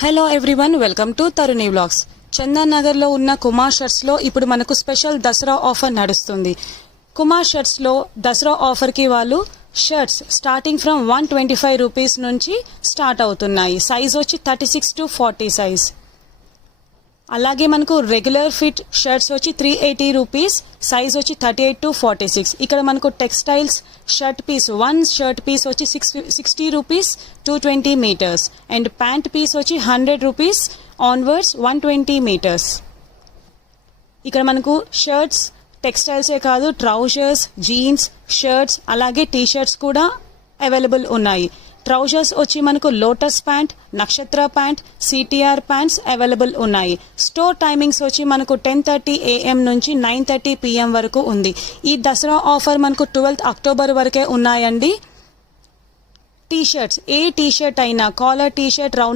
Hello everyone, welcome to Taruni vlogs. Chandan Nagar లో ఉన్న Kumar shirts లో ఇప్పుడు మనకు స్పెషల్ దసరా ఆఫర్ నడుస్తుంది. కుమార్ షర్ట్స్ లో దసరా ఆఫర్ కి వాళ్ళు షర్ట్స్ స్టార్టింగ్ ఫ్రమ్ 125 రూపీస్ నుంచి స్టార్ట్ అవుతున్నాయి. సైజ్ వచ్చి 36 to 40 సైజ్. అలాగే మనకు రెగ్యులర్ ఫిట్ షర్ట్స్ వచ్చి 380 రూపీస్, సైజ్ వచ్చి 38 to 46. ఇక్కడ మనకు textiles shirt piece, one shirt piece వచ్చి 60 rupees 220 metres and pant piece వచ్చి 100 రూపీస్ ఆన్వర్డ్స్ 120 మీటర్స్. ఇక్కడ మనకు షర్ట్స్ టెక్స్టైల్సే కాదు, ట్రౌజర్స్, జీన్స్, షర్ట్స్ అలాగే టీ షర్ట్స్ కూడా అవైలబుల్ ఉన్నాయి. ట్రౌజర్స్ వచ్చి మనకు లోటస్ ప్యాంట్, నక్షత్ర ప్యాంట్, సిటిఆర్ ప్యాంట్స్ అవైలబుల్ ఉన్నాయి. స్టోర్ టైమింగ్స్ వచ్చి మనకు 10:30 AM నుంచి 9:30 PM వరకు ఉంది. ఈ దసరా ఆఫర్ మనకు 12th అక్టోబర్ వరకే ఉన్నాయండి. టీ షర్ట్స్, ఏ టీ షర్ట్ అయినా, కాలర్ టీ షర్ట్, రౌండ్